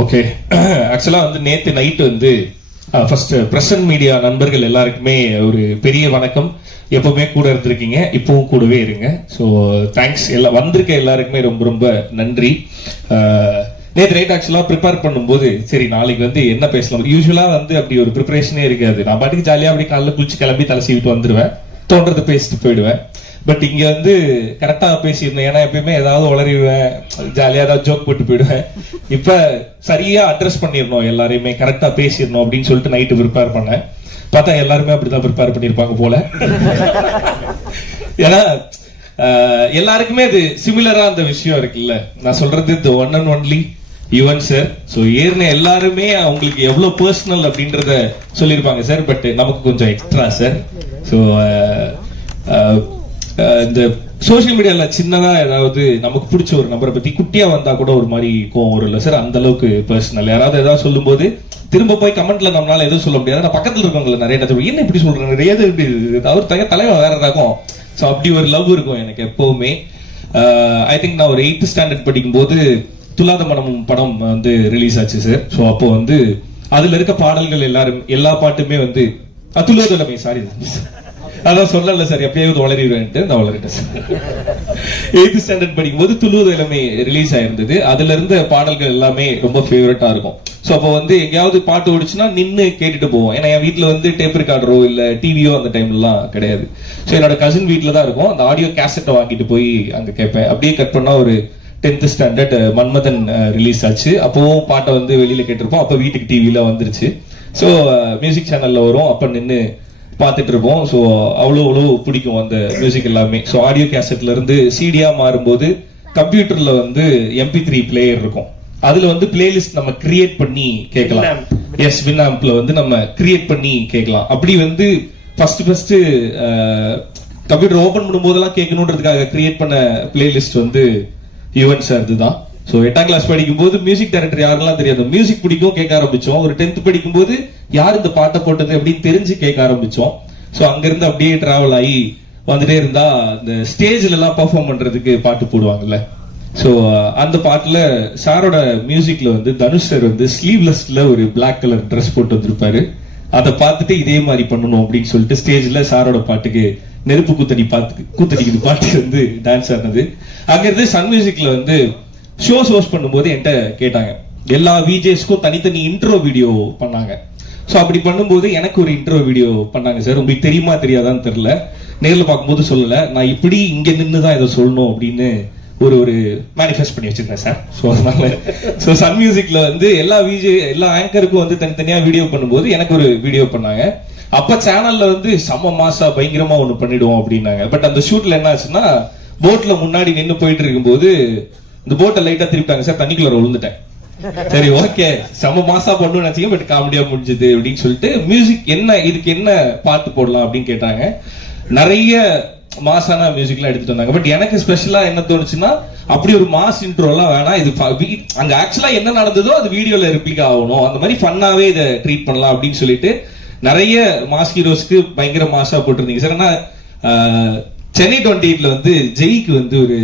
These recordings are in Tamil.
ஓகே ஆக்சுவலா வந்து நேத்து நைட் வந்து ஃபர்ஸ்ட் பிரசன்ட் மீடியா நண்பர்கள் எல்லாருக்குமே ஒரு பெரிய வணக்கம். எப்பவுமே கூட இருந்திருக்கீங்க இப்பவும் கூடவே இருங்க. ஸோ தேங்க்ஸ் எல்லா வந்திருக்க எல்லாருக்குமே ரொம்ப ரொம்ப நன்றி. நேற்று நேத்து நைட் ஆக்சுவலா ப்ரிப்பேர் பண்ணும்போது சரி நாளைக்கு வந்து என்ன பேசலாம்? யூஸ்வலாக வந்து அப்படி ஒரு ப்ரிப்பரேஷனே இருக்காது. நான் பாட்டுக்கு ஜாலியாக அப்படி காலைல குளிச்சு கிளம்பி தலை சீவிட்டு வந்துருவேன். தோன்றதை பேசிட்டு போயிடுவேன். பட் இங்க வந்து கரெக்டா பேசியிருந்தேன். ஏன்னா எப்பயுமே ஏதாவது உளறிடுவேன். ஜாலியா ஏதாவது ஜோக் போட்டு போயிடுவேன். இப்ப சரியா அட்ரஸ் பண்ணிடணும். எல்லாரையுமே கரெக்டா பேசிடணும் அப்படின்னு சொல்லிட்டு நைட்டு ப்ரிப்பேர் பண்ணேன். பார்த்தா எல்லாருமே அப்படிதான் ப்ரிப்பேர் பண்ணிருப்பாங்க போல. ஏன்னா எல்லாருக்குமே அது சிமிலரா அந்த விஷயம் இருக்குல்ல. நான் சொல்றது இந்த one and only Yuvan sir so ஏறின எல்லாருமே அவங்களுக்கு எவ்வளோ பர்சனல் அப்படின்றத சொல்லியிருப்பாங்க சார் பட் நமக்கு கொஞ்சம் எக்ஸ்ட்ரா சார் ஸோ இந்த சோஷியல் மீடியால சின்னதா ஏதாவது நமக்கு பிடிச்ச ஒரு நபரை பத்தி குட்டியா வந்தா கூட ஒரு மாதிரி கோவம் வரும்ல சார் அந்த அளவுக்கு பர்சனல் யாராவது ஏதாவது சொல்லும்போது திரும்ப போய் கமெண்ட்ல நம்மளால எதுவும் சொல்ல முடியாது. நான் பக்கத்துல இருக்கவங்கள நிறைய இடத்துல என்ன இப்படி சொல்றாங்க? நிறைய அவர் தங்க தலைவன் வேற ஏதாக்கும் ஸோ அப்படி ஒரு லவ் இருக்கும் எனக்கு எப்பவுமே. ஐ திங்க் நான் ஒரு எயித்து ஸ்டாண்டர்ட் படிக்கும்போது துலாத மனம் படம் வந்து ரிலீஸ் ஆச்சு சார் ஸோ அப்போ வந்து அதுல இருக்க பாடல்கள் எல்லாரும் எல்லா பாட்டுமே வந்து அத்துலோதலமை சாரி அதான் சொல்லல சார் எப்பயாவது வளரிடுவேன்ட்டு நான் வளரிட்டேன் சார். எயித்து ஸ்டாண்டர்ட் படிக்கும்போது துளுவது எல்லாமே ரிலீஸ் ஆயிருந்தது. அதுல இருந்த பாடல்கள் எல்லாமே ரொம்ப ஃபேவரட்டா இருக்கும். ஸோ அப்போ வந்து எங்கேயாவது பாட்டு ஓடிச்சுன்னா நின்று கேட்டுட்டு போவோம். ஏன்னா என் வீட்டில் வந்து டேப் ரெக்கார்டரோ இல்லை டிவியோ அந்த டைம்லாம் கிடையாது. ஸோ என்னோட கசின் வீட்டில் தான் இருக்கும். அந்த ஆடியோ கேசட்டை வாங்கிட்டு போய் அங்கே கேட்பேன். அப்படியே கட் பண்ணால் ஒரு டென்த் ஸ்டாண்டர்ட் மன்மதன் ரிலீஸ் ஆச்சு. அப்போவும் பாட்டை வந்து வெளியில் கேட்டிருப்போம். அப்போ வீட்டுக்கு டிவியில் வந்துருச்சு. ஸோ மியூசிக் சேனலில் வரும். அப்போ நின்று பார்த்துட்டு இருப்போம் ஸோ அவ்வளோ அவ்வளோ பிடிக்கும் அந்த மியூசிக் எல்லாமே. ஸோ ஆடியோ கேசட்ல இருந்து சிடியா மாறும்போது கம்ப்யூட்டர்ல வந்து எம்பி த்ரீ பிளேயர் இருக்கும். அதுல வந்து பிளேலிஸ்ட் நம்ம கிரியேட் பண்ணி கேட்கலாம். எஸ் வின்னாம்ப்ல வந்து நம்ம கிரியேட் பண்ணி கேட்கலாம். அப்படி வந்து ஃபர்ஸ்ட் ஃபர்ஸ்ட் கம்ப்யூட்டர் ஓபன் பண்ணும்போதெல்லாம் கேட்கணுன்றதுக்காக கிரியேட் பண்ண பிளேலிஸ்ட் வந்து யுவன் சார் இதுதான். ஸோ எட்டாம் கிளாஸ் படிக்கும்போது மியூசிக் டைரக்டர் யாரெல்லாம் தெரியாது. மியூசிக் பிடிக்கும் கேட்க ஆரம்பிச்சோம். ஒரு டென்த் படிக்கும்போது யார் இந்த பாட்டை போட்டது அப்படின்னு தெரிஞ்சு கேட்க ஆரம்பிச்சோம். ஸோ அங்கிருந்து அப்படியே டிராவல் ஆகி வந்துட்டே இருந்தா இந்த ஸ்டேஜ்ல எல்லாம் பெர்ஃபார்ம் பண்றதுக்கு பாட்டு போடுவாங்கல்ல. ஸோ அந்த பாட்டுல சாரோட மியூசிக்ல வந்து தனுஷ் சார் வந்து ஸ்லீவ்லெஸ்ல ஒரு பிளாக் கலர் ட்ரெஸ் போட்டு வந்திருப்பாரு. அதை பார்த்துட்டு இதே மாதிரி பண்ணணும் அப்படின்னு சொல்லிட்டு ஸ்டேஜ்ல சாரோட பாட்டுக்கு நெருப்பு கூத்தடி பாத்து கூத்தடிக்குது பாட்டு வந்து டான்ஸ் ஆனது அங்க இருந்து சன் மியூசிக்ல வந்து ஷோஸ் ஹோஸ்ட் பண்ணும்போது என்கிட்ட கேட்டாங்க. எல்லா விஜேஸ்க்கும் தனித்தனி இன்ட்ரோ வீடியோ பண்ணாங்க. ஸோ அப்படி பண்ணும்போது எனக்கு ஒரு இன்ட்ரோ வீடியோ பண்ணாங்க சார். உங்களுக்கு தெரியுமா தெரியாதான்னு தெரில நேரில் பார்க்கும்போது சொல்லலை. நான் இப்படி இங்கே நின்று தான் இதை சொல்லணும் அப்படின்னு ஒரு ஒரு மேனிஃபெஸ்ட் பண்ணி வச்சிருந்தேன் சார். ஸோ அதனால ஸோ சன் மியூசிக்ல வந்து எல்லா விஜே எல்லா ஆங்கருக்கும் வந்து தனித்தனியாக வீடியோ பண்ணும்போது எனக்கு ஒரு வீடியோ பண்ணாங்க. அப்போ சேனல்ல வந்து செம்ம மாசா பயங்கரமா ஒன்று பண்ணிடுவோம் அப்படின்னாங்க. பட் அந்த ஷூட்ல என்ன ஆச்சுன்னா போட்ல முன்னாடி நின்று போயிட்டு இருக்கும்போது இந்த போட்டை லைட்டா திருப்பிட்டாங்க. சார் தண்ணிக்குள்ள விழுந்துட்டேன். சரி ஓகே செம மாசா பண்ணு நினைச்சீங்க பட் காமெடியா முடிஞ்சது அப்படின்னு சொல்லிட்டு மியூசிக் என்ன இதுக்கு என்ன பாட்டு போடலாம் அப்படின்னு கேட்டாங்க. நிறைய மாசான மியூசிக்லாம் எடுத்துட்டு வந்தாங்க. பட் எனக்கு ஸ்பெஷலா என்ன தோணுச்சுன்னா அப்படி ஒரு மாஸ் இன்ட்ரோலாம் வேணாம். இது அங்க ஆக்சுவலா என்ன நடந்ததோ அது வீடியோல ரிப்ளிக் ஆகணும். அந்த மாதிரி ஃபன்னாவே இதை ட்ரீட் பண்ணலாம் அப்படின்னு சொல்லிட்டு நிறைய மாஸ் ஹீரோஸ்க்கு பயங்கர மாசா போட்டிருந்தீங்க. சார் ஆனா சென்னை டுவெண்ட்டி எயிட்ல வந்து ஜெய்க்கு வந்து ஒரு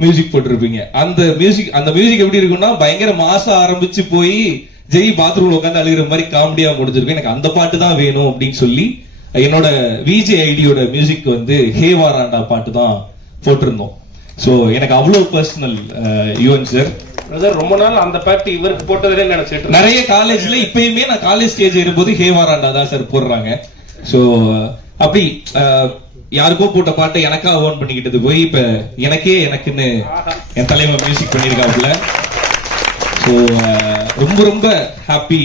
மியூசிக் போட்டிருப்பீங்க. அந்த மியூசிக் அந்த மியூசிக் எப்படி இருக்கும்னா பயங்கர மாசம் ஆரம்பிச்சு போய் ஜெய் பாத்ரூம்ல உட்காந்து அழுகிற மாதிரி காமெடியா முடிஞ்சிருக்கும். எனக்கு அந்த பாட்டு தான் வேணும் அப்படின்னு சொல்லி என்னோட விஜே ஐடியோட மியூசிக் வந்து ஹே வாராண்டா பாட்டு தான் போட்டிருந்தோம். சோ எனக்கு அவ்வளவு பர்சனல் யுவன் சார் பிரதர் ரொம்ப நாள் அந்த பாட்டு இவருக்கு போட்டதே நினைச்சிட்டு. நிறைய காலேஜ்ல இப்பயுமே நான் காலேஜ் ஸ்டேஜ் ஏறும்போது ஹே வாராண்டா தான் சார் போடுறாங்க. சோ அப்படி அஹ், யாருக்கோ போட்ட பாட்டை எனக்கா ஓன் பண்ணிக்கிட்டது போய் இப்ப எனக்கே எனக்குன்னு என் தலைவர் மியூசிக் பண்ணியிருக்காப்புல ஸோ ரொம்ப ரொம்ப ஹாப்பி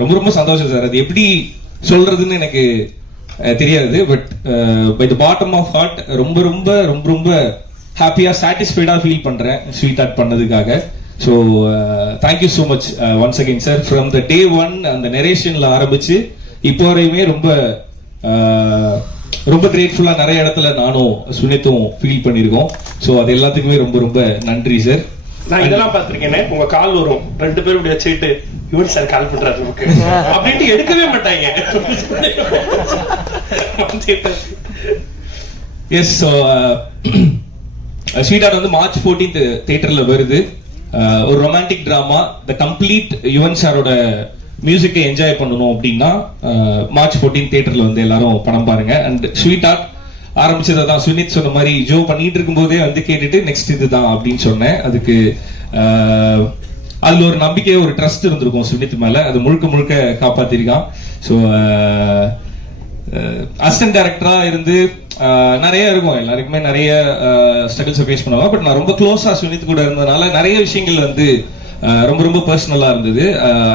ரொம்ப ரொம்ப சந்தோஷம் சார் அது எப்படி சொல்றதுன்னு எனக்கு தெரியாது. But by the bottom of heart ரொம்ப ரொம்ப ரொம்ப ரொம்ப ஹாப்பியா சாட்டிஸ்ஃபைடா ஃபீல் பண்றேன் ஸ்வீட் ஆர்ட் பண்ணதுக்காக. So thank you so much once again sir from the day one அந்த நெரேஷன்ல ஆரம்பிச்சு இப்போ வரையுமே ரொம்ப ரொம்ப கிரேட்ஃபுல்லா நிறைய இடத்துல நானும் சுனித்தும் ஃபீல் பண்ணியிருக்கோம். ஸோ அது எல்லாத்துக்குமே ரொம்ப ரொம்ப நன்றி சார் நான் இதெல்லாம் பாத்திருக்கேனே உங்க கால் வரும். ரெண்டு பேரும் இப்படி வச்சுக்கிட்டு யுவன் சார் கால் பண்றாரு நமக்கு. அப்படின்ட்டு எடுக்கவே மாட்டாங்க. எஸ் ஸோ ஸ்வீட் ஆர்ட் வந்து மார்ச் ஃபோர்டீன்த் தியேட்டர்ல வருது. ஒரு romantic drama the complete Yuvan சாரோட மியூசிக்கை என்ஜாய் பண்ணணும் அப்படின்னா மார்ச் 14 தியேட்டர்ல வந்து எல்லாரும் படம் பாருங்க. அண்ட் ஸ்வீட் ஆர்ட் ஆரம்பிச்சதை தான் சுனித் சொன்ன மாதிரி ஜோ பண்ணிட்டு இருக்கும்போதே வந்து கேட்டுட்டு நெக்ஸ்ட் இதுதான் அப்படின்னு சொன்னேன். அதுக்கு அதில் அதுல ஒரு நம்பிக்கை ஒரு ட்ரஸ்ட் இருந்திருக்கும் சுனித் மேல. அது முழுக்க முழுக்க காப்பாத்திருக்கான். ஸோ அசிஸ்டன்ட் டேரக்டரா இருந்து நிறைய இருக்கும். எல்லாருக்குமே நிறைய ஸ்ட்ரகிள்ஸ் ஃபேஸ் பண்ணுவாங்க பட் நான் ரொம்ப க்ளோஸா சுனித் கூட இருந்ததுனால நிறைய விஷயங்கள் வந்து ரொம்ப ரொம்ப பர்சனலா இருந்தது.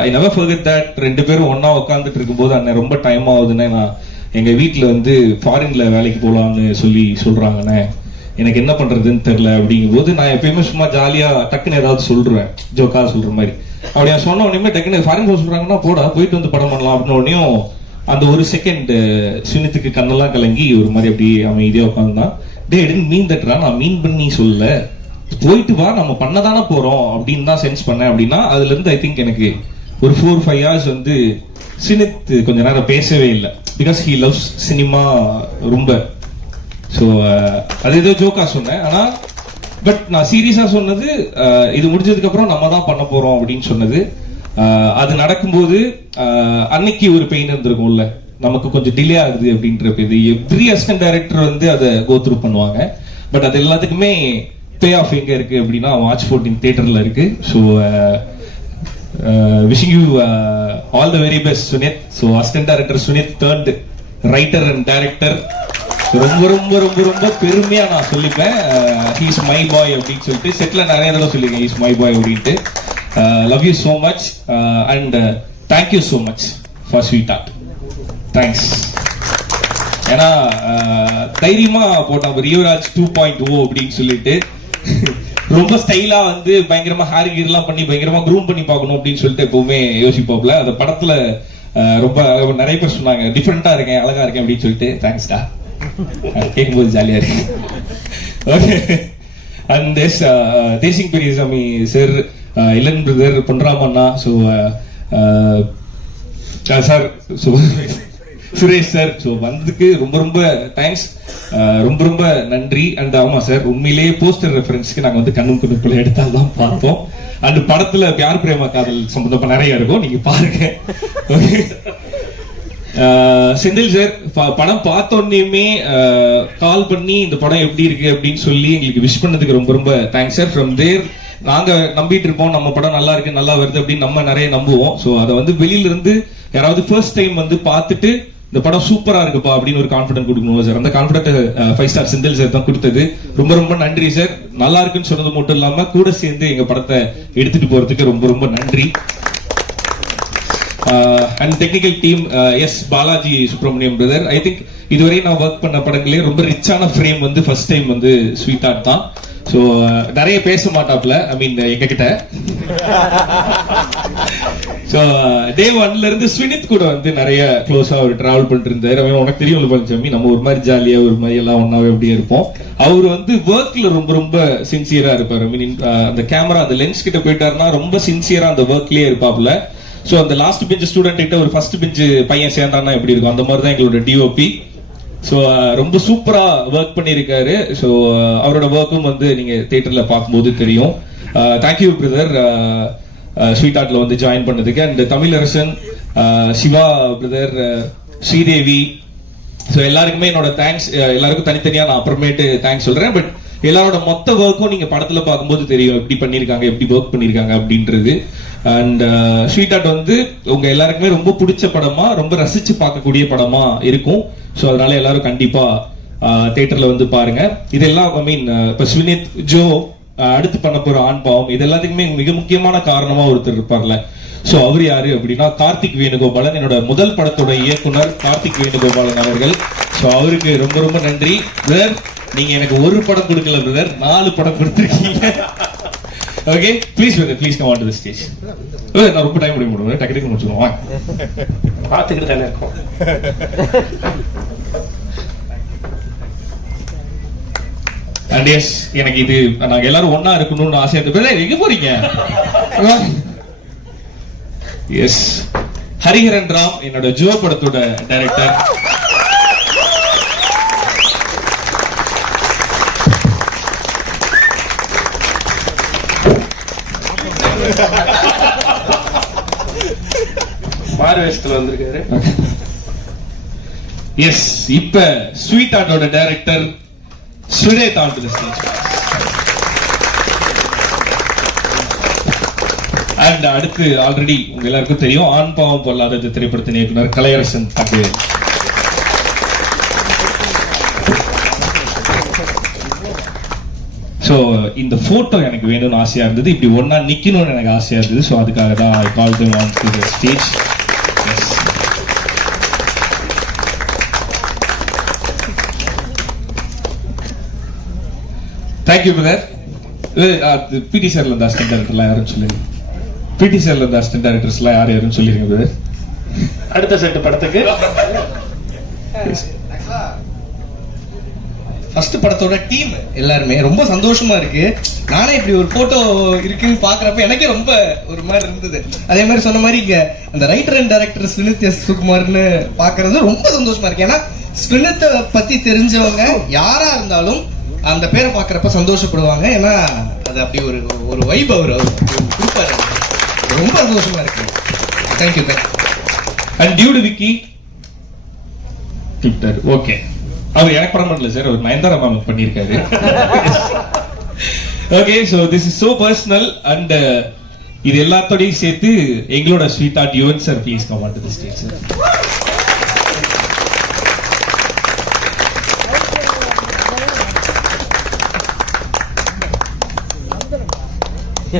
ஐ நெவர் ஃபர்கெட் தட் ரெண்டு பேரும் ஒன்றா உட்காந்துட்டு இருக்கும்போது அண்ணன் ரொம்ப டைம் ஆகுதுன்னு நான் எங்க வீட்டில் வந்து ஃபாரின்ல வேலைக்கு போகலான்னு சொல்லி சொல்றாங்கண்ணே எனக்கு என்ன பண்றதுன்னு தெரியல அப்படிங்கும்போது நான் எப்பயுமே சும்மா ஜாலியா டக்குன்னு ஏதாவது சொல்றேன். ஜோக்கா சொல்ற மாதிரி. அப்படி நான் சொன்ன உடனே டக்குன்னு ஃபாரின் போக சொல்றாங்கன்னா போடா போயிட்டு வந்து படம் பண்ணலாம் அப்படின்னு உடனேயும் அந்த ஒரு செகண்ட் சுனித்துக்கு கண்ணெல்லாம் கலங்கி ஒரு மாதிரி அப்படியே அமைதியா உட்காந்துதான் டே டென்ட் மீன் தட்டுறான் நான் மீன் பண்ணி சொல்லலை. போயிட்டு வா நம்ம பண்ணதானே போறோம் அப்படின்னு தான் சென்ஸ் பண்ணேன் அப்படின்னா அதுல இருந்து ஐ திங்க் எனக்கு ஒரு ஃபோர் ஃபைவ் ஹவர்ஸ் வந்து சினித் கொஞ்ச நேரம் பேசவே இல்லை. பிகாஸ் ஹி லவ்ஸ் சினிமா ரொம்ப. ஸோ அது ஏதோ ஜோக்கா சொன்னேன். ஆனா பட் நான் சீரியஸா சொன்னது இது முடிஞ்சதுக்கு அப்புறம் நம்ம தான் பண்ண போறோம் அப்படின்னு சொன்னது. அது நடக்கும்போது அன்னைக்கு ஒரு பெயின் இருந்திருக்கும்ல. நமக்கு கொஞ்சம் டிலே ஆகுது அப்படின்ற இது எவ்ரி அசிஸ்டன்ட் டைரக்டர் வந்து அதை கோத்ரூ பண்ணுவாங்க. பட் அது எல்லாத்துக்குமே பே ஆஃப் எங்க இருக்கு அப்படின்னா மார்ச் ஃபோர்டீன் தியேட்டர்ல இருக்கு. So wishing you all the very best Sunith so assistant director Sunith third writer and director ரொம்ப ரொம்ப ரொம்ப ரொம்ப பெருமையா நான் சொல்லிப்பேன். ஹீஸ் மை பாய் அப்படின்னு சொல்லிட்டு செட்ல நிறைய தடவை சொல்லியிருக்கேன். ஹீஸ் மை பாய் அப்படின்ட்டு. Love you so much and thank you so much for Sweetheart thanks ஏன்னா uh, தைரியமா போட்டான். ரியோராஜ் டூ பாயிண்ட் ஓ அப்படின்னு சொல்லிட்டு ரொம்ப ஸ்டைலா வந்து பயங்கரமா ஹேர் கீர்லாம் பண்ணி பயங்கரமா க்ரூம் பண்ணி பார்க்கணும் அப்படின்னு சொல்லிட்டு எப்பவுமே யோசிப்பாப்ல அந்த படத்துல ரொம்ப நிறைய பேர் சொன்னாங்க டிஃப்ரெண்டா இருக்கேன் அழகா இருக்கேன் அப்படின்னு சொல்லிட்டு. தேங்க்ஸ்டா கேட்கும்போது ஜாலியா இருக்கு ஓகே அண்ட் தேஸ் Desingh Periyasamy sir Elan brother பொன்ராமண்ணா. So sir Suresh sir so வந்ததுக்கு ரொம்ப ரொம்ப தேங்க்ஸ் ரொம்ப ரொம்ப நன்றி. அண்ட் ஆமா சார் உண்மையிலேயே போஸ்டர் ரெஃபரன்ஸ்க்கு நாங்கள் வந்து கண்ணும் குடுப்பில் எடுத்தால் தான் பார்த்தோம் அண்ட் படத்துல பியார் பிரேமா காதல் சம்பந்தமா நிறைய இருக்கும். நீங்க பாருங்க. செந்தில் சார் படம் பார்த்த உடனேயுமே கால் பண்ணி இந்த படம் எப்படி இருக்கு அப்படின்னு சொல்லி எங்களுக்கு விஷ் பண்ணதுக்கு ரொம்ப ரொம்ப தேங்க்ஸ் சார் ஃப்ரம் தேர் நாங்க நம்பிட்டு இருப்போம். நம்ம படம் நல்லா இருக்கு நல்லா வருது அப்படின்னு நம்ம நிறைய நம்புவோம். ஸோ அதை வந்து வெளியில இருந்து யாராவது ஃபர்ஸ்ட் டைம் வந்து பார்த்துட்டு இந்த படம் சூப்பரா இருக்குப்பா அப்படின்னு ஒரு கான்பிடன்ட் கொடுக்கணும் சார் அந்த confident five star Senthil sir தான் கொடுத்தது. ரொம்ப ரொம்ப நன்றி சார் நல்லா இருக்குன்னு சொன்னது மட்டும் இல்லாம கூட சேர்ந்து எங்க படத்தை எடுத்துட்டு போறதுக்கு ரொம்ப ரொம்ப நன்றி. And technical team S Balaji Subramaniam brother I think இதுவரை நான் ஒர்க் பண்ண படங்களே ரொம்ப ரிச்சான ஃப்ரேம் வந்து ஃபர்ஸ்ட் டைம் வந்து ஸ்வீட் ஆர்ட் தான். ஸோ நிறைய பேச மாட்டாப்ல ஐ மீன் எங்ககிட்ட. ஸோ டே ஒன்ல இருந்து ஸ்வினித் கூட வந்து நிறைய க்ளோஸா அவர் டிராவல் பண்ணிட்டு இருந்தாரு அவன் உனக்கு தெரியும் பழனிசாமி நம்ம ஒரு மாதிரி ஜாலியா ஒரு மாதிரி எல்லாம் ஒன்னாவே அப்படியே இருப்போம். அவர் வந்து ஒர்க்ல ரொம்ப ரொம்ப சின்சியரா இருப்பாரு. ஐ மீன் uh, அந்த கேமரா அந்த லென்ஸ் கிட்ட போயிட்டாருன்னா ரொம்ப சின்சியரா அந்த ஒர்க்லயே இருப்பாப்ல ஸோ அந்த லாஸ்ட் பெஞ்ச் ஸ்டூடெண்ட் கிட்ட ஒரு ஃபர்ஸ்ட் பெஞ்ச் பையன் சேர்ந்தான்னா எப்படி இருக்கும்? அந்த மாதிரி தான் எங்களோட டிஓபி ஸோ uh, ரொம்ப சூப்பரா ஒர்க் பண்ணியிருக்காரு. ஸோ uh, அவரோட ஒர்க்கும் வந்து நீங்க தேட்டரில் பார்க்கும்போது தெரியும். தேங்க்யூ பிரதர் Uh, ஸ்வீட் ஆர்ட்ல வந்து ஜாயின் பண்ணதுக்கு. And Tamilarasan Siva brother Sridevi so எல்லாருக்குமே என்னோட தேங்க்ஸ் uh, எல்லாருக்கும் தனித்தனியா நான் அப்புறமேட்டு தேங்க்ஸ் சொல்றேன். பட் எல்லாரோட மொத்த ஒர்க்கும் நீங்க படத்துல பார்க்கும்போது தெரியும். எப்படி பண்ணிருக்காங்க எப்படி ஒர்க் பண்ணிருக்காங்க அப்படின்றது. அண்ட் ஸ்வீட் ஆர்ட் வந்து உங்க எல்லாருக்குமே ரொம்ப பிடிச்ச படமா ரொம்ப ரசிச்சு பார்க்கக்கூடிய படமா இருக்கும். ஸோ அதனால எல்லாரும் கண்டிப்பா uh, தேட்டர்ல வந்து பாருங்க. இதெல்லாம் ஐ மீன் இப்ப ஸ்வினித் ஜோ அடுத்து பண்ண போற ஆண்பாவம் இது எல்லாத்துக்குமே மிக முக்கியமான காரணமா ஒருத்தர் இருப்பார்ல. சோ அவர் யாரு அப்படின்னா கார்த்திக் வேணுகோபாலன் என்னோட முதல் படத்தோட இயக்குனர் கார்த்திக் வேணுகோபாலன் அவர்கள். சோ அவருக்கு ரொம்ப ரொம்ப நன்றி. பிரதர் நீங்க எனக்கு ஒரு படம் கொடுக்கல பிரதர் நாலு படம் கொடுத்துருக்கீங்க. Okay please brother please come on to the stage நான் ரொம்ப டைம் முடிய முடியும் டக்கு டக்கு முடிச்சுடுவோம் பாத்துக்கிட்டு தானே இருக்கோம். அண்ட் எஸ் எனக்கு இது நாங்க எல்லாரும் ஒண்ணா இருக்கணும்னு ஆசையா இருக்கு. பிரதர் எங்க போறீங்க? எஸ் ஹரிஹரன் ராம் என்னோட ஜோ படத்தோட டைரக்டர் வேஷத்துல வந்திருக்காரு. எஸ் இப்ப ஸ்வீட் ஆர்ட்டோட டைரக்டர் சுரே ஆன் டு ஸ்டேஜ் அண்ட் அடுத்து ஆல்ரெடி உங்க எல்லாருக்கும் தெரியும். ஆண் பாவம் பொல்லாதது திரைப்படத்தின் இயக்குனர் கலையரசன் தங்கு ஸோ இந்த ஃபோட்டோ எனக்கு வேணும்னு ஆசையாக இருந்தது. இப்படி ஒன்றா நிற்கணும்னு எனக்கு ஆசையாக இருந்தது. ஸோ அதுக்காக தான் I call them on to thank you brother பிடி சார்ல இருந்த அசிஸ்டன்ட் டேரக்டர்லாம் யாரும் சொல்லுங்க. பிடி சார்ல இருந்த அசிஸ்டன்ட் டேரக்டர்ஸ்லாம் யார் யாரும் சொல்லிருங்க பிரதர் அடுத்த செட்டு படத்துக்கு. ஃபர்ஸ்ட் படத்தோட டீம் எல்லாருமே ரொம்ப சந்தோஷமா இருக்கு. நானே இப்படி ஒரு போட்டோ இருக்குன்னு பாக்குறப்ப எனக்கே ரொம்ப ஒரு மாதிரி இருந்தது. அதே மாதிரி சொன்ன மாதிரி இங்க அந்த writer and director Swinith S சுகுமார்னு பாக்குறது ரொம்ப சந்தோஷமா இருக்கு. ஏன்னா ஸ்வினித்தை பத்தி தெரிஞ்சவங்க யாரா இருந்தாலும் அந்த பேரை பார்க்குறப்ப சந்தோஷப்படுவாங்க. ஏன்னா அது அப்படி ஒரு ஒரு வைப் அவர். அவர் கொடுப்பாரு. ரொம்ப சந்தோஷமா இருக்கு. Thank you thank you and dude Vicky Twitter okay அவர் எனக்கு படம் பண்ணல சார் அவர் நயன்தாரா மேம் பண்ணியிருக்காரு. Okay so this is so personal and இது எல்லாத்தோடையும் சேர்த்து எங்களோட Sweetheart Yuvan sir please come on to the stage sir yes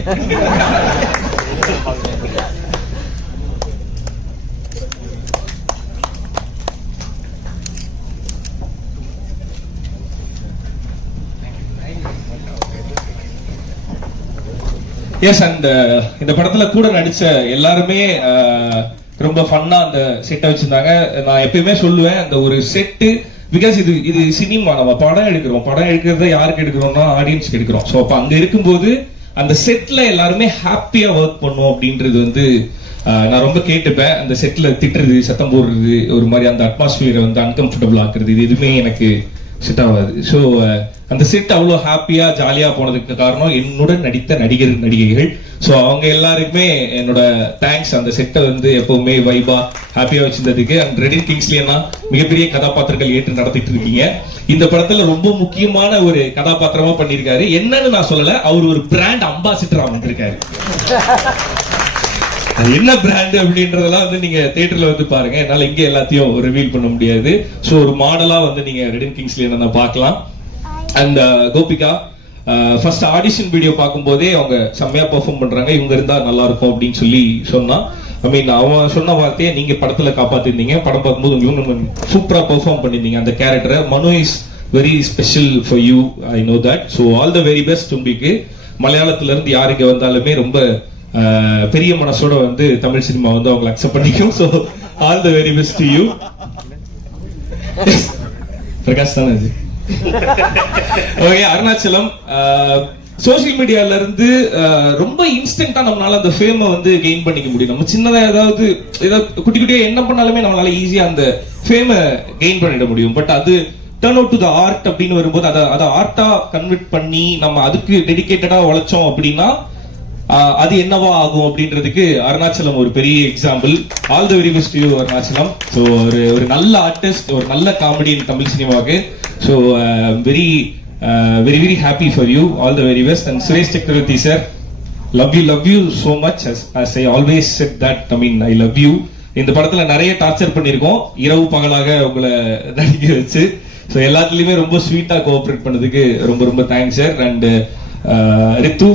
and uh, இந்த படத்துல கூட நடிச்ச எல்லாருமே uh, ரொம்ப ஃபன்னா அந்த செட்டை வச்சிருந்தாங்க. நான் எப்பயுமே சொல்லுவேன் அந்த ஒரு செட்டு பிகாஸ் இது இது சினிமா நம்ம படம் எடுக்கிறோம். படம் எடுக்கிறத யாருக்கு எடுக்கிறோம்னா ஆடியன்ஸ்க்கு எடுக்கிறோம். ஸோ அப்போ அங்க இருக்கும்போது அந்த செட்ல எல்லாருமே ஹாப்பியா ஒர்க் பண்ணும் அப்படின்றது வந்து நான் ரொம்ப கேட்டுப்பேன். அந்த செட்ல திட்டுறது சத்தம் போடுறது ஒரு மாதிரி அந்த அட்மாஸ்பியரை வந்து அன்கம்ஃபர்டபுள் ஆக்குறது இது எதுவுமே எனக்கு செட் ஆகாது ஸோ அந்த செட் அவ்வளோ ஹாப்பியா ஜாலியா போனதுக்கு காரணம் என்னுடன் நடித்த நடிகர் நடிகைகள். ஸோ அவங்க எல்லாருக்குமே என்னோட தேங்க்ஸ் அந்த செட்டை வந்து எப்பவுமே வைபா ஹாப்பியா வச்சிருந்ததுக்கு. அண்ட் ரெடின் கிங்ஸ்லியனா மிகப்பெரிய கதாபாத்திரங்கள் ஏற்று நடத்திட்டு இருக்கீங்க. இந்த படத்துல ரொம்ப முக்கியமான ஒரு கதாபாத்திரமா பண்ணியிருக்காரு. என்னன்னு நான் சொல்லலை அவர் ஒரு பிராண்ட் அம்பாசிடரா வந்திருக்காரு. அது என்ன பிராண்ட் அப்படின்றதெல்லாம் வந்து நீங்க தியேட்டர்ல வந்து பாருங்க. என்னால இங்க எல்லாத்தையும் ரிவீல் பண்ண முடியாது. சோ ஒரு மாடலா வந்து நீங்க ரெடின் கிங்ஸ்ல என்ன பார்க்கலாம். And uh, Gopika first audition video பார்க்கும்போதே அவங்க செம்மையா பெர்ஃபார்ம் பண்றாங்க. இவங்க இருந்தா நல்லா இருக்கும் அப்படின்னு சொல்லி சொன்னா. ஐ மீன் அவன் சொன்ன வார்த்தையை நீங்க படத்துல காப்பாத்திருந்தீங்க. படம் பார்க்கும்போது உங்களுக்கு சூப்பரா பெர்ஃபார்ம் பண்ணிருந்தீங்க அந்த கேரக்டரை Manu is very special for you I know that so all the very best உங்களுக்கு மலையாளத்துல இருந்து யாருக்கு வந்தாலுமே ரொம்ப பெரிய மனசோட வந்து தமிழ் சினிமா வந்து அவங்களை அக்செப்ட் பண்ணிக்கும். So all the very best you Prakash தானே அது ஓகே அருணாச்சலம். சோசியல் மீடியால இருந்து அஹ், ரொம்ப இன்ஸ்டன்டா நம்மளால அந்த ஃபேமை வந்து கெயின் பண்ணிக்க முடியும். நம்ம சின்னதா ஏதாவது ஏதாவது குட்டி குட்டியா என்ன பண்ணாலுமே நம்மளால ஈஸியா அந்த ஃபேமை கெயின் பண்ணிட முடியும். பட் அது turn out to the art அப்படின்னு வரும்போது அதை அதை ஆர்ட்டா கன்வெர்ட் பண்ணி நம்ம அதுக்கு டெடிகேட்டடா உழைச்சோம் அப்படின்னா அது என்னவா ஆகும் அப்படின்றதுக்கு அருணாச்சலம் ஒரு பெரிய example all the very best you Arunachalam. So ஒரு ஒரு நல்ல ஆர்டிஸ்ட் ஒரு நல்ல காமெடி தமிழ் சினிமாவுக்கு. So very very very happy for you all the very best and Suresh Chakravarthy sir love you love you so much as I always said that I mean I love you இந்த படத்துல நிறைய டார்ச்சர் பண்ணியிருக்கோம். இரவு பகலாக உங்களை நடிக்க வச்சு. ஸோ எல்லாத்துலயுமே ரொம்ப ஸ்வீட்டா கோஆப்ரேட் பண்ணதுக்கு ரொம்ப ரொம்ப தேங்க்ஸ் சார் அண்ட் ரித்து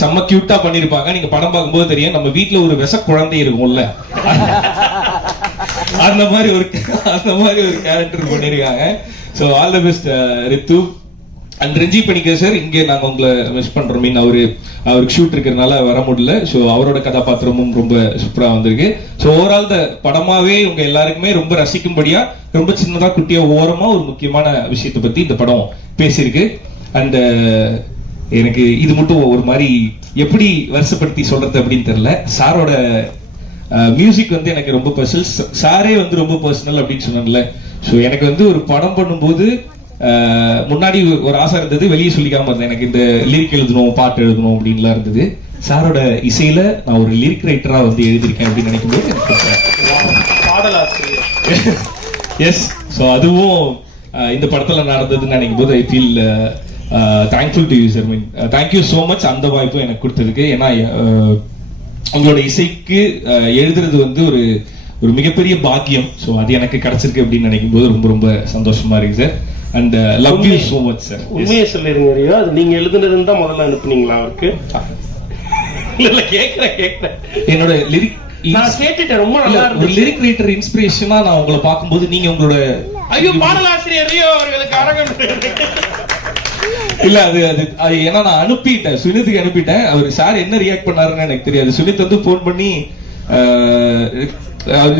செம்ம கியூட்டா பண்ணிருப்பாங்க. நீங்க படம் பார்க்கும்போது தெரியும் நம்ம வீட்ல ஒரு விச குழந்தை இருக்கும்ல. அந்த மாதிரி ஒரு அந்த மாதிரி ஒரு கேரக்டர் பண்ணிருக்காங்க. So all the best Rithu. And Ranji Panicker sir இங்கே நாங்க உங்களை மிஸ் பண்றோம். மீன் அவரு அவருக்கு ஷூட் இருக்கிறதுனால வர முடியல. ஸோ அவரோட கதாபாத்திரமும் ரொம்ப சூப்பரா வந்திருக்கு. ஸோ ஓவரால் த படமாவே உங்க எல்லாருக்குமே ரொம்ப ரசிக்கும்படியா ரொம்ப சின்னதா குட்டியா ஓரமா ஒரு முக்கியமான விஷயத்தை பற்றி இந்த படம் பேசியிருக்கு. அண்ட் எனக்கு இது மட்டும் ஒரு மாதிரி எப்படி வருஷப்படுத்தி சொல்றது அப்படின்னு தெரியல. சாரோட மியூசிக் வந்து எனக்கு ரொம்ப பர்சனல் சாரே வந்து ரொம்ப பர்சனல் அப்படின்னு சொன்னேன்ல. ஸோ எனக்கு வந்து ஒரு படம் பண்ணும்போது முன்னாடி ஒரு ஆசை இருந்தது வெளியே சொல்லிக்காம இருந்தேன். எனக்கு இந்த லிரிக் எழுதணும் பாட்டு எழுதணும் அப்படின்லாம் இருந்தது. சாரோட இசையில நான் ஒரு லிரிக் ரைட்டரா வந்து எழுதியிருக்கேன் அப்படின்னு நினைக்கும் போது பாடலாசிரியர். எஸ் ஸோ அதுவும் இந்த படத்துல நடந்ததுன்னு நினைக்கும் போது I feel thankful to you sir mean thank you so much அந்த வாய்ப்பும் எனக்கு கொடுத்ததுக்கு. ஏன்னா அஹ், உங்களோட இசைக்கு அஹ், எழுதுறது வந்து ஒரு ஒரு மிகப்பெரிய பாக்கியம். ஸோ அது எனக்கு கிடைச்சிருக்கு அப்படின்னு நினைக்கும் போது ரொம்ப ரொம்ப சந்தோஷமா இருக்கு sir and love you so much sir உண்மையை சொல்லிருங்க ரியோ அது நீங்க எழுதுனதுன்னு தான் முதல்ல அனுப்புனீங்களா அவருக்கு? இல்ல கேக்குறேன் கேக்குறேன். என்னோட லிரிக் நான் கேட்டுட்டேன் ரொம்ப நல்லா ஒரு இருந்துச்சு. லிரிக் ரைட்டர் இன்ஸ்பிரேஷனா நான் உங்களை பார்க்கும்போது நீங்க உங்களோட ஐயோ பாடலாசிரியர் ரியோ அவர்களுக்கு அரங்கம் இல்ல அது அது அது ஏன்னா நான் அனுப்பிட்டேன். சுனித்துக்கு அனுப்பிட்டேன். அவர் சார் என்ன ரியாக்ட் பண்ணாருன்னு எனக்கு தெரியாது. சுனித் வந்து ஃபோன் பண்ணி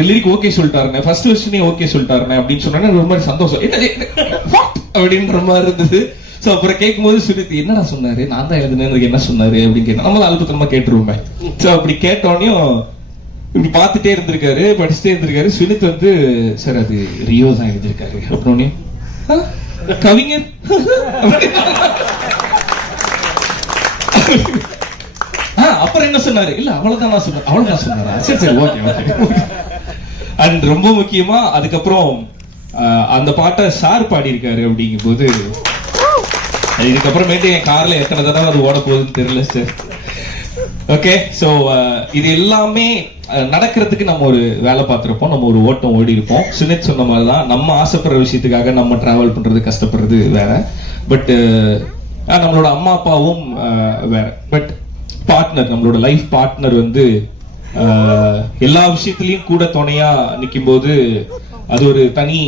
லிரிக் ஓகே சொல்லிட்டாருனே ஃபர்ஸ்ட் வெர்ஷனே ஓகே சொல்லிட்டாருனே அப்படின்னு சொன்னா ஒரு மாதிரி சந்தோஷம். என்ன அப்படின்ற மாதிரி இருந்தது. சோ அப்புறம் கேட்கும்போது சுனித் என்னடா சொன்னாரு? நான் தான் எழுதுனேன். என்ன சொன்னாரு? அப்படின்னு கேட்டேன் நம்ம தான் கேட்டுருவோமே. சோ அப்படி கேட்டோடனையும் இப்படி பார்த்துட்டே இருந்திருக்காரு படிச்சுட்டே இருந்திருக்காரு. சுனித் வந்து சார் அது ரியோ தான் எழுதியிருக்காரு அப்படின்னு கவிஞர்? அப்புறம் என்ன சொன்னாரு? இல்ல அவ்வளவுதான் நான் சொன்னேன். அவ்வளவுதான் சொன்னாரா? சரி சரி ஓகே ஓகே அண்ட் ரொம்ப முக்கியமா அதுக்கப்புறம் அந்த பாட்டை சார் பாடியிருக்காரு அப்படிங்கும்போது இதுக்கப்புறமேட்டு என் கார்ல எத்தனை தடவை அது ஓட போகுதுன்னு தெரியல சார் ஓகே ஸோ uh, இது எல்லாமே uh, நடக்கிறதுக்கு நம்ம ஒரு வேலை பார்த்துருப்போம். நம்ம ஒரு ஓட்டம் ஓடி இருப்போம் சுனித் சொன்ன மாதிரி தான் நம்ம ஆசைப்படுற விஷயத்துக்காக நம்ம டிராவல் பண்ணுறது கஷ்டப்படுறது வேற. பட் uh, நம்மளோட அம்மா அப்பாவும் வேற. பட் பார்ட்னர் நம்மளோட லைஃப் பார்ட்னர் வந்து எல்லா விஷயத்துலயும் கூட துணையா நிக்கும்போது அது ஒரு தனி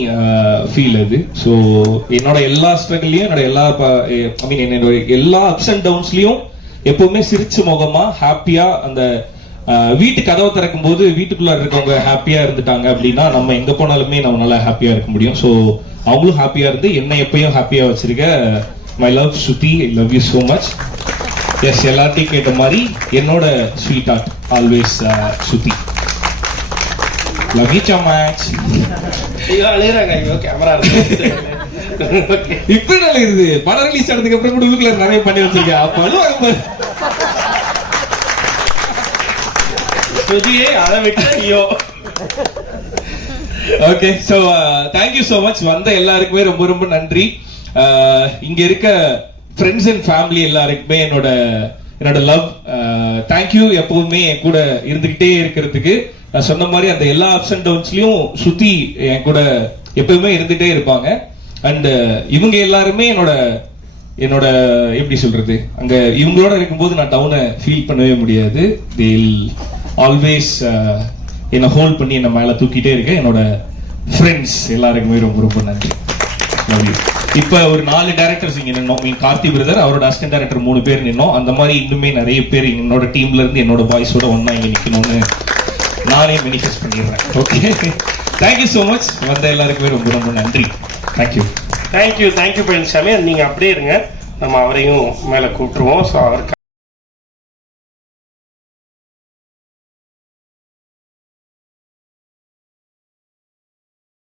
ஃபீல் அது. ஸோ என்னோட எல்லா ஸ்ட்ரகிள்லயும் என்னோட எல்லா ஐ மீன் என்னோட எல்லா அப்ஸ் அண்ட் டவுன்ஸ்லயும் எப்பவுமே சிரிச்ச முகமா ஹாப்பியா அந்த வீட்டு கதவை திறக்கும் போது வீட்டுக்குள்ள இருக்கவங்க ஹாப்பியா இருந்துட்டாங்க அப்படின்னா நம்ம எங்க போனாலுமே நம்மளால ஹாப்பியா இருக்க முடியும். ஸோ அவங்களும் ஹாப்பியா இருந்து என்னை எப்பயும் ஹாப்பியா வச்சிருக்க my love Shruti love you so much yes எல்லாத்தையும் கேட்ட மாதிரி என்னோட Sweetheart always Shruti love you ஐயோ கேமரா இருக்கு. ஓகே இப்ப நல்ல இது படம் ரிலீஸ் ஆனதுக்கு அப்புறம் கூட உள்ளுக்குள்ள நிறைய பண்ணி வச்சிருக்கேன். அப்ப சுஜியை பாரு. அதை விட்டு ஐயோ okay so thank you so much வந்த எல்லாருக்குமே ரொம்ப ரொம்ப நன்றி. Uh, இங்க இருக்க ஃப்ரெண்ட்ஸ் அண்ட் ஃபேமிலி எல்லாருக்குமே என்னோட என்னோட லவ் தேங்க்யூ uh, எப்பவுமே என் கூட இருந்துகிட்டே இருக்கிறதுக்கு. நான் சொன்ன மாதிரி அந்த எல்லா அப்ஸ் அண்ட் டவுன்ஸ்லயும் சுத்தி என் கூட எப்பவுமே இருந்துகிட்டே இருப்பாங்க. அண்ட் uh, இவங்க எல்லாருமே என்னோட என்னோட எப்படி சொல்றது? அங்க இவங்களோட இருக்கும்போது நான் டவுனை ஃபீல் பண்ணவே முடியாது. தில் ஆல்வேஸ் uh, என்னை ஹோல்ட் பண்ணி என்னை மேலே தூக்கிட்டே இருக்கேன் என்னோட ஃப்ரெண்ட்ஸ் எல்லாருக்குமே ரொம்ப ரொம்ப நன்றி. Love you. ஒரு நாலு டேரக்டர்ஸ் இங்கே நின்னோம். மீன் கார்த்தி பிரதர் அவரோட அசிஸ்டன்ட் டேரக்டர் மூணு பேர் நின்னோம். அந்த மாதிரி இன்னுமே நிறைய பேர் என்னோட டீம்ல இருந்து என்னோட பாய்ஸோட ஒன்னா இங்கே நிற்கணும்னு நானே மேனிஃபெஸ்ட் பண்ணிடுறேன். ஓகே தேங்க்யூ ஸோ மச் வந்த எல்லாருக்குமே ரொம்ப ரொம்ப நன்றி. தேங்க்யூ தேங்க்யூ தேங்க்யூ பழனிசாமி நீங்கள் அப்படியே இருங்க. நம்ம அவரையும் மேலே கூப்பிட்டுருவோம் ஸோ அவருக்கு